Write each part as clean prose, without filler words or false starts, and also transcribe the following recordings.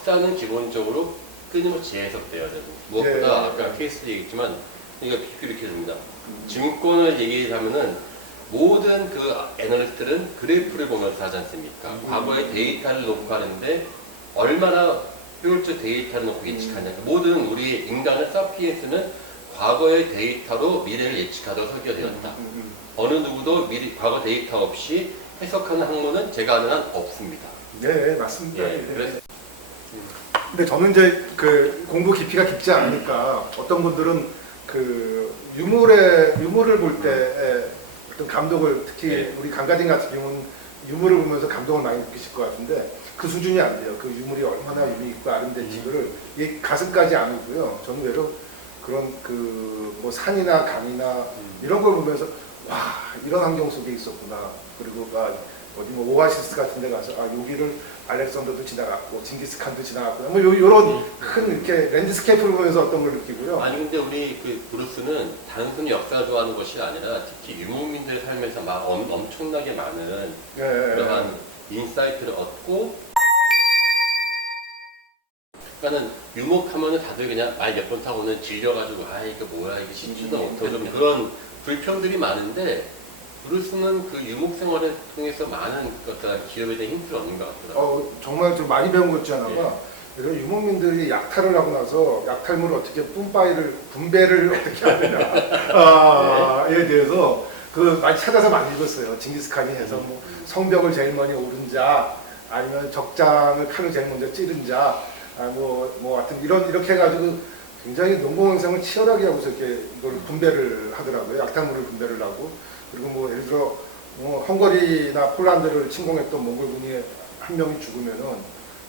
역사는 기본적으로 끊임없이 재해석돼야 되고 무엇보다 예. 아까 케이스도 얘기했지만 이거 비교를 해줍니다. 증권을 얘기하면은 모든 그 애널리스트들은 그래프를 보면서 하지 않습니까? 과거의 데이터를 놓고 하는데 얼마나 효율적 데이터를 놓고 예측하냐. 모든 우리 인간의 사피엔스는 과거의 데이터로 미래를 예측하도록 설계되었다. 어느 누구도 과거 데이터 없이 해석하는 학문은 제가 아는 한 없습니다. 네, 맞습니다. 예, 그래서 근데 저는 이제 그 공부 깊이가 깊지 않으니까 어떤 분들은 그 유물을 볼 때 어떤 감독을 특히 네. 우리 강가진 같은 경우는 유물을 보면서 감동을 많이 느끼실 것 같은데 그 수준이 안 돼요. 그 유물이 얼마나 유니있고 아름다운지를 이 가슴까지 안 오고요. 저는 외로 그런 그 뭐 산이나 강이나 이런 걸 보면서 와 이런 환경 속에 있었구나. 그리고 어디 뭐 오아시스 같은 데 가서 여기를 알렉산더도 지나갔고 징기스칸도 지나갔고 뭐 요런 큰 이렇게 랜드스케이프를 보면서 어떤 걸 느끼고요. 아니 근데 우리 그 브루스는 단순히 역사 좋아하는 것이 아니라 특히 유목민들의 삶에서 막 엄청나게 많은 예, 그러한 인사이트를 얻고 그러니까는 유목하면은 다들 그냥 말 몇 번 타고는 질려가지고 이게 뭐야 이게 진주도 못하고 좀 그런 불평들이 많은데 브루스는 그 유목 생활을 통해서 많은 어떤 기업에 대한 힌트를 얻는 것 같더라고요. 정말 좀 많이 배운 것 중 하나가 이런 유목민들이 약탈을 하고 나서 약탈물을 어떻게 분배를 어떻게 하느냐에 대해서 그 많이 찾아서 많이 읽었어요. 징기스칸이 해서 뭐 성벽을 제일 많이 오른 자, 아니면 적장을 칼을 제일 먼저 찌른 자, 하여튼 이렇게 해가지고 굉장히 농공행상을 치열하게 하고서 이렇게 이걸 분배를 하더라고요. 약탈물을 분배를 하고. 그리고 뭐 예를 들어 헝가리나 폴란드를 침공했던 몽골군이 한 명이 죽으면은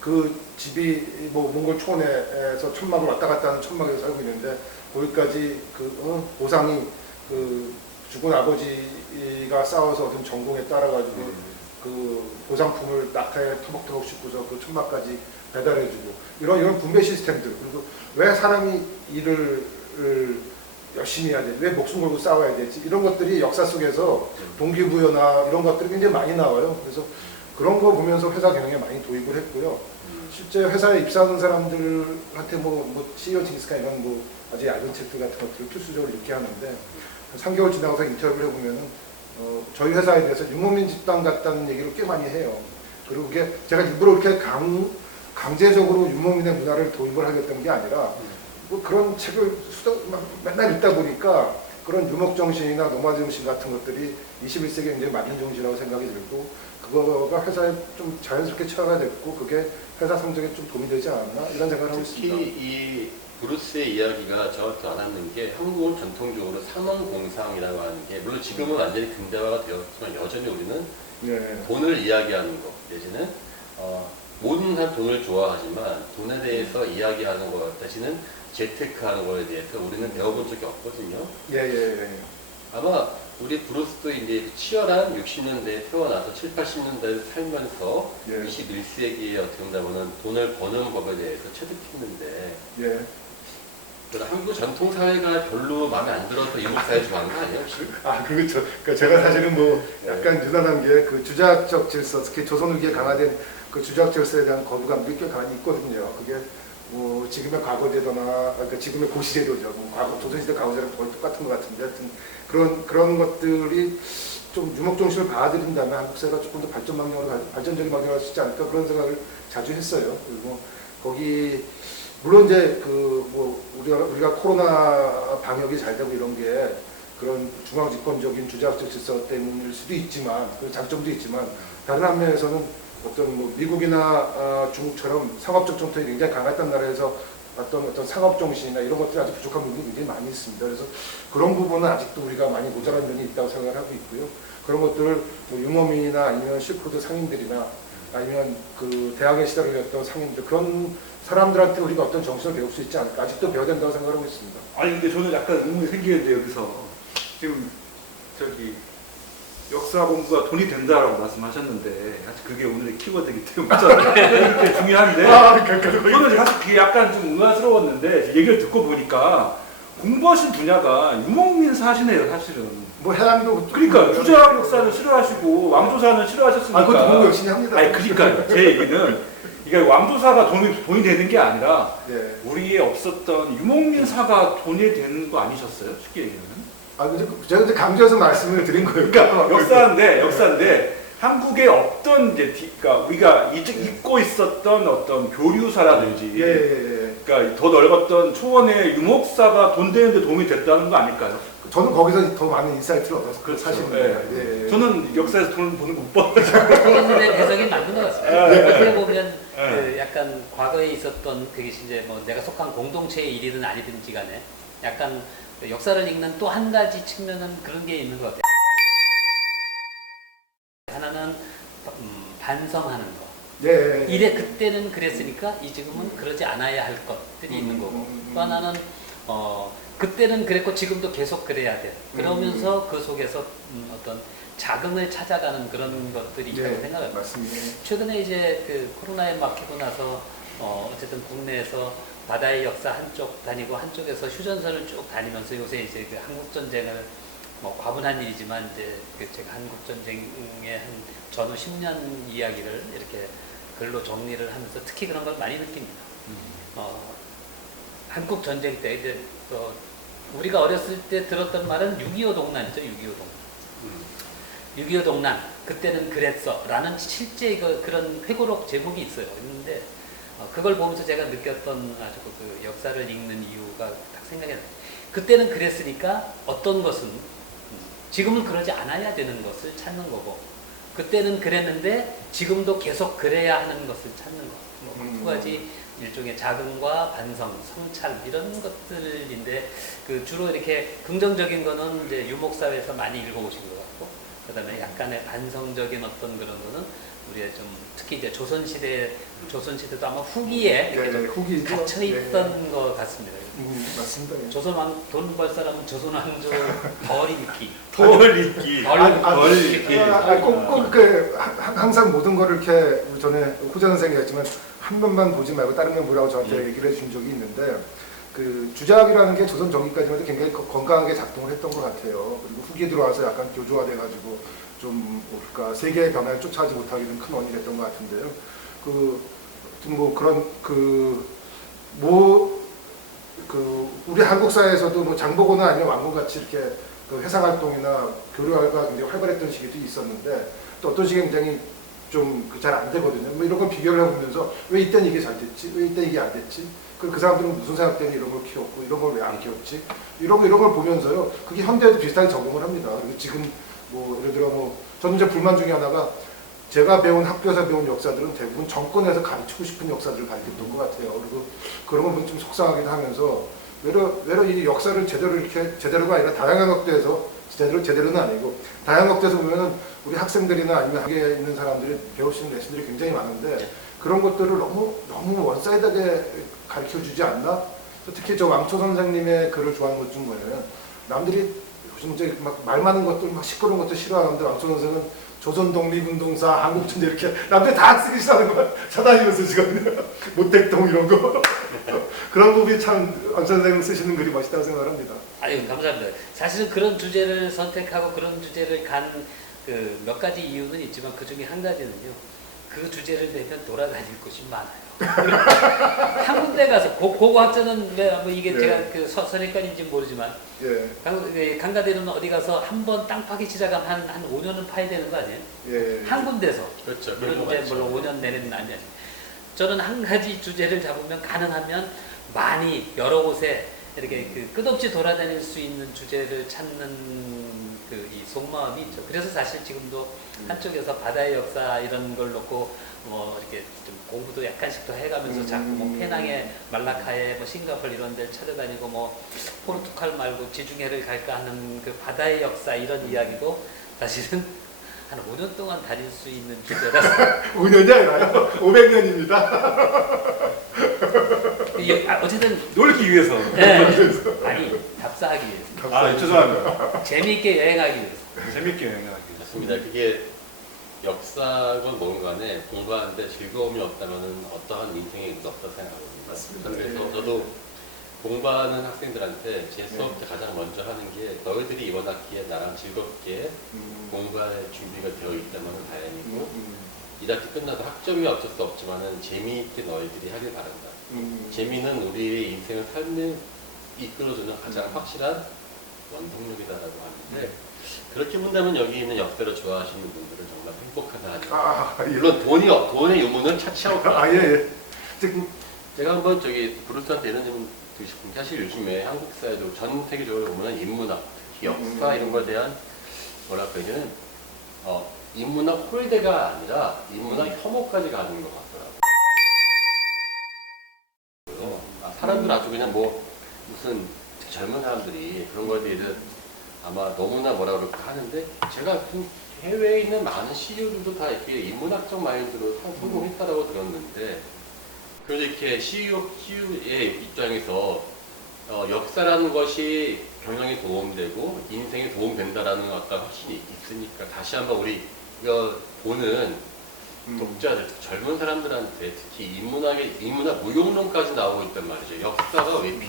그 집이 뭐 몽골 초원에서 천막을 왔다 갔다 하는 천막에서 살고 있는데 거기까지 보상이 그 죽은 아버지가 싸워서 얻은 전공에 따라가지고 그 보상품을 낙하에 터벅터벅 싣고서 그 천막까지 배달해주고 이런 분배 시스템들. 그리고 왜 사람이 일을 열심히 해야 돼? 왜 목숨 걸고 싸워야 되지? 이런 것들이 역사 속에서 동기부여나 이런 것들이 굉장히 많이 나와요. 그래서 그런 거 보면서 회사 경영에 많이 도입을 했고요. 실제 회사에 입사하는 사람들한테 뭐 CEO 징기스칸 이런 뭐 아주 얇은 책들 같은 것들을 필수적으로 읽게 하는데 3개월 지나고서 인터뷰를 해보면은 저희 회사에 대해서 유목민 집단 같다는 얘기를 꽤 많이 해요. 그리고 그게 제가 일부러 이렇게 강제적으로 유목민의 문화를 도입을 하겠다는 게 아니라 뭐 그런 책을 맨날 읽다 보니까 그런 유목 정신이나 노마드 정신 같은 것들이 21세기에 굉장히 맞는 정신이라고 생각이 들고 그거가 회사에 좀 자연스럽게 체화가 됐고 그게 회사 성적에 좀 도움이 되지 않았나 이런 생각을 하고 있습니다. 특히 이 브루스의 이야기가 저한테 와닿는 게 한국은 전통적으로 산업공상이라고 하는 게 물론 지금은 완전히 근대화가 되었지만 여전히 우리는 돈을 이야기하는 것 내지는 모든 사람 돈을 좋아하지만 돈에 대해서 이야기하는 것 대신은 재테크하는 거에 대해서 우리는 배워본 적이 없거든요. 아마 우리 브루스도 이제 치열한 60년대에 태어나서 7, 80년대를 살면서 21세기에 어떻게 보면 돈을 버는 법에 대해서 체득했는데 한국 전통 사회가 별로 마음에 안 들어서 이국 사회 좋아하는 거 아니에요? 그렇죠. 그러니까 제가 사실은 뭐 약간 유난한 게 그 주자적 질서, 특히 조선 후기에 강화된 그 주자적 질서에 대한 거부감이 꽤 많이 있거든요. 그게 뭐 지금의 과거제도나 그러니까 지금의 고시제도죠. 뭐 조선시대 과거제도랑 거의 똑같은 것 같은데 하여튼 그런 것들이 좀 유목정신을 받아들인다면 한국 사회가 조금 더 발전적인 방향으로 갈 수 있지 않을까 그런 생각을 자주 했어요. 그리고 거기 물론 이제 그 뭐 우리가 코로나 방역이 잘 되고 이런 게 그런 중앙집권적인 주자적 질서 때문일 수도 있지만 그 장점도 있지만 다른 한면에서는 어떤 뭐 미국이나 중국처럼 상업적 정통이 굉장히 강했던 나라에서 어떤 상업 정신이나 이런 것들이 아주 부족한 부분이 굉장히 많이 있습니다. 그래서 그런 부분은 아직도 우리가 많이 모자란 면이 있다고 생각을 하고 있고요. 그런 것들을 뭐 유목민이나 아니면 실크로드 상인들이나 아니면 그 대학에 시달렸던 상인들 그런 사람들한테 우리가 어떤 정신을 배울 수 있지 않을까 아직도 배워야 된다고 생각하고 있습니다. 아니 근데 저는 약간 의문이 생기는데 여기서 지금 역사 공부가 돈이 된다라고 말씀하셨는데 사실 그게 오늘의 키워드이기 때문에 그게 중요한데 저는 사실 그게 약간 좀 의아스러웠는데 얘기를 듣고 보니까 공부하신 분야가 유목민 사시네요 사실은. 뭐 해남도 그러니까 주작 역사는 싫어하시고 왕조사는 싫어하셨으니까. 그것도 공부 열심히 합니다. 그러니까 제 얘기는 이게 왕조사가 돈이 되는 게 아니라 예. 우리에 없었던 유목민사가 돈이 되는 거 아니셨어요? 쉽게 얘기하면. 아, 근데 제가 이제 강조해서 말씀을 드린 거예요. 그러니까 역사인데 한국에 없던 이제 그러니까 우리가 잊고 있었던 어떤 교류사라든지 예. 그러니까 더 넓었던 초원의 유목사가 돈 되는데 도움이 됐다는 거 아닐까요? 저는 거기서 더 많은 인사이트를 얻어서 그렇죠. 사실입니다. 예. 예. 저는 역사에서 돈을 버는 거 못 봐가지고. 그분의 해석이 맞는 것 같습니다. 네. 어떻게 보면 네. 그 약간 과거에 있었던 그것이 이제 뭐 내가 속한 공동체의 일이든 아니든지 간에 약간 그 역사를 읽는 또 한 가지 측면은 그런 게 있는 것 같아요. 하나는 반성하는 거. 예. 이래 그때는 그랬으니까 이 지금은 그러지 않아야 할 것들이 있는 거고 또 하나는 그때는 그랬고 지금도 계속 그래야 돼. 그러면서 그 속에서 어떤 자금을 찾아가는 그런 것들이 있다고 생각합니다. 맞습니다. 최근에 이제 그 코로나에 막히고 나서 어쨌든 국내에서 바다의 역사 한쪽 다니고 한쪽에서 휴전선을 쭉 다니면서 요새 이제 그 한국 전쟁을 뭐 과분한 일이지만 이제 그 제가 한국 전쟁의 한 전후 10년 이야기를 이렇게 글로 정리를 하면서 특히 그런 걸 많이 느낍니다. 한국 전쟁 때 이제 우리가 어렸을 때 들었던 말은 6.25 동란이죠. 6.25 동란. 6.25 동란. 그때는 그랬어. 라는 실제 그런 회고록 제목이 있어요. 있는데 그걸 보면서 제가 느꼈던 아주 그 역사를 읽는 이유가 딱 생각이 나요. 그때는 그랬으니까 어떤 것은 지금은 그러지 않아야 되는 것을 찾는 거고 그때는 그랬는데 지금도 계속 그래야 하는 것을 찾는 거. 두 가지 일종의 자금과 반성, 성찰 이런 것들인데 그 주로 이렇게 긍정적인 거는 이제 유목사회에서 많이 읽어오신 것 같고 그다음에 약간의 반성적인 어떤 그런 거는 우리의 좀 특히 이제 조선시대도 아마 후기에 이렇게 좀 후기죠. 갇혀 있던 것 같습니다. 맞습니다. 예. 조선왕 돈 벌 사람은 조선왕조 덜 읽기. 덜 읽기. 덜 읽기. 꼭 항상 모든 거를 이렇게 전에 후자 선생님이 했지만 한 번만 보지 말고 다른 건 보라고 저한테 얘기를 해준 적이 있는데 그 주작이라는 게 조선 전기까지만 해도 굉장히 건강하게 작동을 했던 것 같아요. 그리고 후기에 들어와서 약간 교조화돼가지고 좀 뭘까 세계의 변화를 쫓아가지 못하게 된 큰 원인이 됐던 것 같은데요. 우리 한국 사회에서도 뭐 장보고나 아니면 왕건같이 이렇게 그 회사 활동이나 교류가 굉장히 활발했던 시기도 있었는데 또 어떤 시기에 굉장히 좀 잘 안 되거든요. 뭐 이런 걸 비교를 해보면서 왜 이때는 이게 잘 됐지? 왜 이때 이게 안 됐지? 그 사람들은 무슨 생각 때문에 이런 걸 키웠고 이런 걸 왜 안 키웠지? 이런 걸 보면서요. 그게 현대에도 비슷하게 적용을 합니다. 그리고 지금 뭐 예를 들어 저는 이제 불만 중에 하나가 제가 배운 학교에서 배운 역사들은 대부분 정권에서 가르치고 싶은 역사들을 가르쳤던 것 같아요. 그리고 그런 걸 보면 좀 속상하기도 하면서 외로 이 역사를 제대로가 아니라 다양한 각도에서 제대로는 아니고 다양한 각도에서 보면은 우리 학생들이나 아니면 학교에 있는 사람들이 배울 수 있는 레슨들이 굉장히 많은데 그런 것들을 너무 원사이드하게 가르쳐주지 않나? 특히 저 왕초 선생님의 글을 좋아하는 것 중 뭐냐면 남들이 요즘 이제 막 말 많은 것들 막 시끄러운 것들 싫어하는데 왕초 선생은 조선 독립운동사, 한국전쟁 이렇게 남들이 다 쓰기 싫어하는 거 찾아다니면서 지금 모택동 이런 거 그런 부분이 참 왕 선생님 쓰시는 글이 멋있다고 생각합니다. 아유 감사합니다. 사실은 그런 주제를 선택하고 그런 주제를 간 그 몇 가지 이유는 있지만 그 중에 한 가지는요. 그 주제를 내면 돌아다닐 곳이 많아요. 한 군데 가서 고고학자는 뭐 이게 제가 그 선입관인지 모르지만 강가대는 어디 가서 한 번 땅 파기 시작하면 한 5년은 파야 되는 거 아니에요? 한 군데서. 그렇죠. 물론 이제 물론 5년 내내는 아니야. 저는 한 가지 주제를 잡으면 가능하면 많이 여러 곳에 이렇게 그 끝없이 돌아다닐 수 있는 주제를 찾는 그 이 속마음이 있죠. 그래서 사실 지금도 한쪽에서 바다의 역사 이런 걸 놓고 뭐 이렇게 좀 공부도 약간씩 더 해가면서 자꾸 뭐 페낭에 말라카에 뭐 싱가포르 이런 데를 찾아다니고 뭐 포르투갈 말고 지중해를 갈까 하는 그 바다의 역사 이런 이야기도 사실은 한 5년 동안 다닐 수 있는 주제라서 5년이 아니라요? 500년입니다. 어쨌든 놀기 위해서. 네. 아니 답사하기 위해서. 죄송합니다. 재미있게 여행하기 위해서. 재밌게 여행하기 위해서. 맞습니다. 그게 역사건 뭐건 간에 공부하는데 즐거움이 없다면 어떠한 인생의 의미도 없다고 생각합니다. 맞습니다. 그래서 저도 공부하는 학생들한테 제 수업 때 가장 먼저 하는 게 너희들이 이번 학기에 나랑 즐겁게 공부할 준비가 되어 있다면 다행이고 1학기 끝나도 학점이 어쩔 수 없지만은 재미있게 너희들이 하길 바란다. 재미는 우리의 인생을 이끌어주는 가장 확실한 원동력이다라고 하는데 그렇게 본다면 여기 있는 역사를 좋아하시는 분들은 정말 행복하다. 물론 돈의 유무는 차치하고 예. 제가 한번 브루스한테 이런 질문 드리고 싶은 게 사실 요즘에 한국 사회도 전 세계적으로 보면 인문학, 특히 역사 이런 거에 대한 뭐랄까 이제는 인문학 홀대가 아니라 인문학 혐오까지 가는 것 같더라고요. 사람들 아주 그냥 무슨 젊은 사람들이 그런 거에 대해서 아마 너무나 뭐라 그럴까 하는데 제가 해외에 있는 많은 CEO들도 다 이렇게 인문학적 마인드로 성공했다라고 들었는데 그래서 이렇게 CEO의 입장에서 역사라는 것이 경영에 도움되고 인생에 도움된다라는 어떤 확신이 있으니까 다시 한번 우리 이거 보는 독자들, 젊은 사람들한테 특히 인문학 무용론까지 나오고 있단 말이죠. 역사가 왜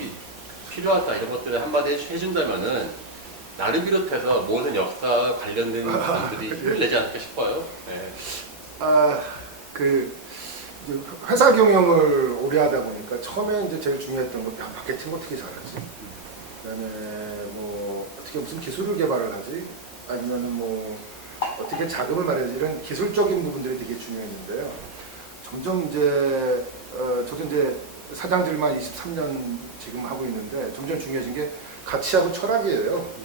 필요하다 이런 것들을 한마디 해준다면은 나를 비롯해서 모든 역사와 관련된 사람들이 힘을 내지 않을까 싶어요. 네. 회사 경영을 오래 하다 보니까 처음에 이제 제일 중요했던 건 마케팅 어떻게 잘하지? 그다음에 어떻게 무슨 기술을 개발을 하지? 아니면 어떻게 자금을 마련하지? 이런 기술적인 부분들이 되게 중요했는데요. 점점 이제 저도 이제 사장들만 23년 지금 하고 있는데 점점 중요해진 게 가치하고 철학이에요.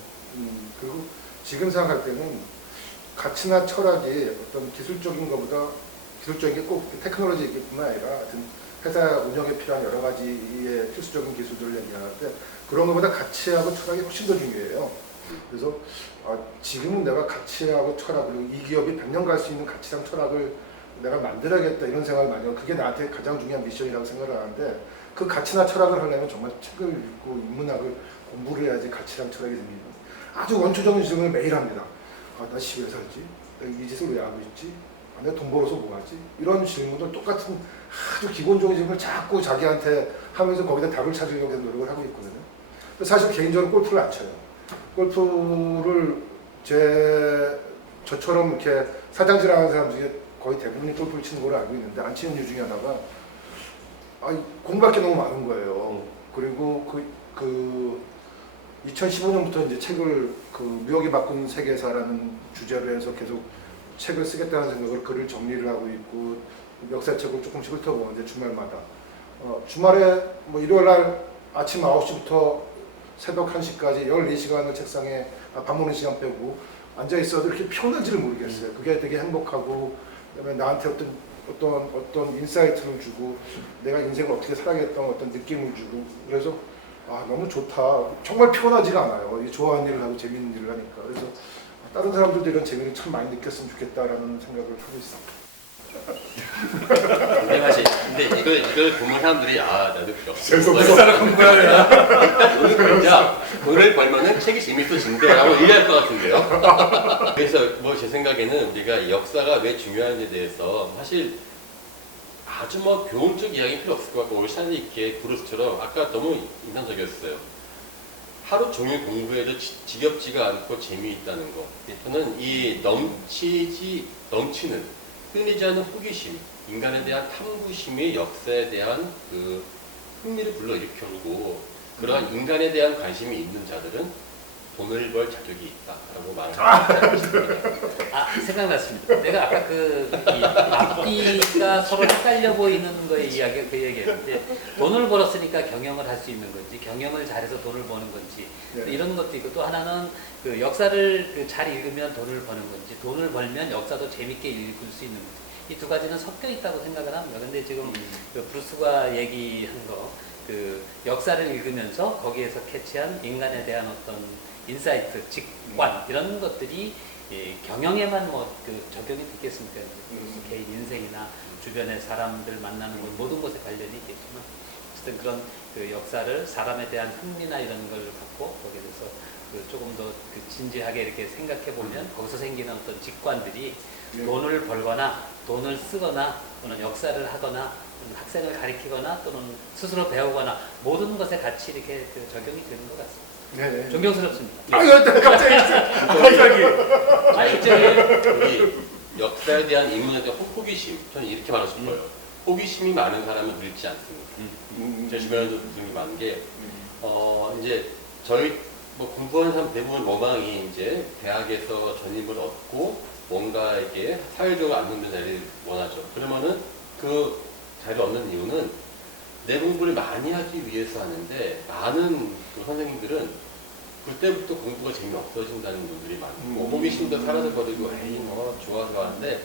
그리고 지금 생각할 때는 가치나 철학이 어떤 기술적인 것보다 기술적인 게 꼭 테크놀로지뿐만 아니라 하여튼 회사 운영에 필요한 여러 가지의 필수적인 기술들을 얘기할 때 그런 것보다 가치하고 철학이 훨씬 더 중요해요. 그래서 지금은 내가 가치하고 철학 그리고 이 기업이 100년 갈 수 있는 가치랑 철학을 내가 만들어야겠다 이런 생각을 많이 하고 그게 나한테 가장 중요한 미션이라고 생각을 하는데 그 가치나 철학을 하려면 정말 책을 읽고 인문학을 공부를 해야지 가치랑 철학이 생기는 아주 원초적인 질문을 매일 합니다. 나 왜 살지? 내가 이 짓을 왜 하고 있지? 내가 돈 벌어서 뭐 하지? 이런 질문을 똑같은 아주 기본적인 질문을 자꾸 자기한테 하면서 거기다 답을 찾으려고 노력을 하고 있거든요. 사실 개인적으로 골프를 안 쳐요. 골프를 저처럼 이렇게 사장질 하는 사람 중에 거의 대부분이 골프를 치는 걸 알고 있는데 안 치는 이유 중에 하나가 공부할 게 너무 많은 거예요. 그리고 2015년부터 이제 책을 묘하게 바꾼 세계사라는 주제로 해서 계속 책을 쓰겠다는 생각으로 글을 정리를 하고 있고 역사책을 조금씩 훑어보는데 주말마다 주말에 일요일날 아침 9시부터 새벽 1시까지 14시간을 책상에 밥 먹는 시간 빼고 앉아 있어도 이렇게 피곤한지를 모르겠어요. 그게 되게 행복하고 그다음에 나한테 어떤 인사이트를 주고 내가 인생을 어떻게 살아야겠다는 어떤 느낌을 주고 그래서 너무 좋다. 정말 피곤하지가 않아요. 좋아하는 일을 하고 재밌는 일을 하니까. 그래서 다른 사람들도 이런 재미를 참 많이 느꼈으면 좋겠다라는 생각을 하고 있습니다. 근데 이걸 보면 사람들이 나도 역사를 공부해야 돈을 벌자. 돈을 벌면은 책이 재밌어진대라고 얘기할 것 같은데요. 그래서 제 생각에는 우리가 역사가 왜 중요한지에 대해서 사실 아주 교훈적 이야기 필요 없을 것 같고 오늘 샤넬 이렇게 브루스처럼 아까 너무 인상적이었어요. 하루 종일 공부해도 지겹지가 않고 재미있다는 거. 저는 이 넘치는 끊이지 않는 호기심, 인간에 대한 탐구심이 역사에 대한 흥미를 불러일으켰고 그러한 인간에 대한 관심이 있는 자들은 돈을 벌 자격이 있다라고 말을 했습니다. 생각났습니다. 내가 아까 이 앞뒤가 서로 헷갈려 보이는 거에 그 얘기했는데 돈을 벌었으니까 경영을 할 수 있는 건지 경영을 잘해서 돈을 버는 건지 이런 것도 있고 또 하나는 역사를 잘 읽으면 돈을 버는 건지 돈을 벌면 역사도 재밌게 읽을 수 있는 건지 이 두 가지는 섞여 있다고 생각을 합니다. 근데 지금 브루스가 얘기한 거 역사를 읽으면서 거기에서 캐치한 인간에 대한 어떤 인사이트, 직관 이런 것들이 경영에만 적용이 되겠습니까? 개인 인생이나 주변의 사람들 만나는 것 모든 것에 관련이 있겠지만 어쨌든 그런 역사를 사람에 대한 흥미나 이런 걸 갖고 거기에 대해서 조금 더 진지하게 이렇게 생각해 보면 거기서 생기는 어떤 직관들이 돈을 벌거나 돈을 쓰거나 또는 역사를 하거나 학생을 가리키거나 또는 스스로 배우거나 모든 것에 같이 이렇게 적용이 되는 것 같습니다. 존경스럽습니다. 갑자기. 아니, 역사에 대한 인문에 대한 호기심, 저는 이렇게 말하고 싶어요. 호기심이 많은 사람은 늙지 않습니다. 제 주변에도 등이 많은 게, 이제 저희 뭐 공부하는 사람 대부분 로망이 이제 대학에서 전임을 얻고 뭔가에게 사회적으로 안정된 자리를 원하죠. 그러면은 그 자리를 얻는 이유는 내 공부를 많이 하기 위해서 하는데, 많은 그 선생님들은 그때부터 공부가 재미없어진다는 분들이 많고, 호기심도 사라져버리고, 에이, 뭐, 좋아서 하는데,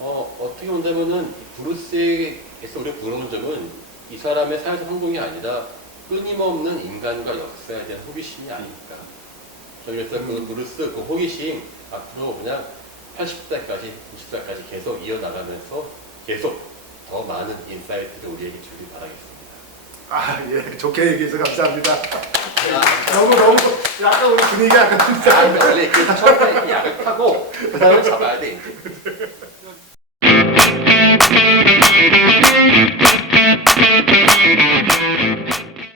어떻게 본다면은, 브루스에서 우리가 부러운 점은 이 사람의 사회적 성공이 아니라 끊임없는 인간과 역사에 대한 호기심이 아닐까. 저는 그래서 그 브루스, 그 호기심, 앞으로 그냥 80대까지, 90대까지 계속 이어나가면서 계속 더 많은 인사이트를 우리에게 주길 바라겠습니다. 아, 예, 좋게 얘기해서 감사합니다. 너무 약간 우리 분위기가 약간 원래 그 처음에 약을 타고 그 다음에 잡아야 돼 이제.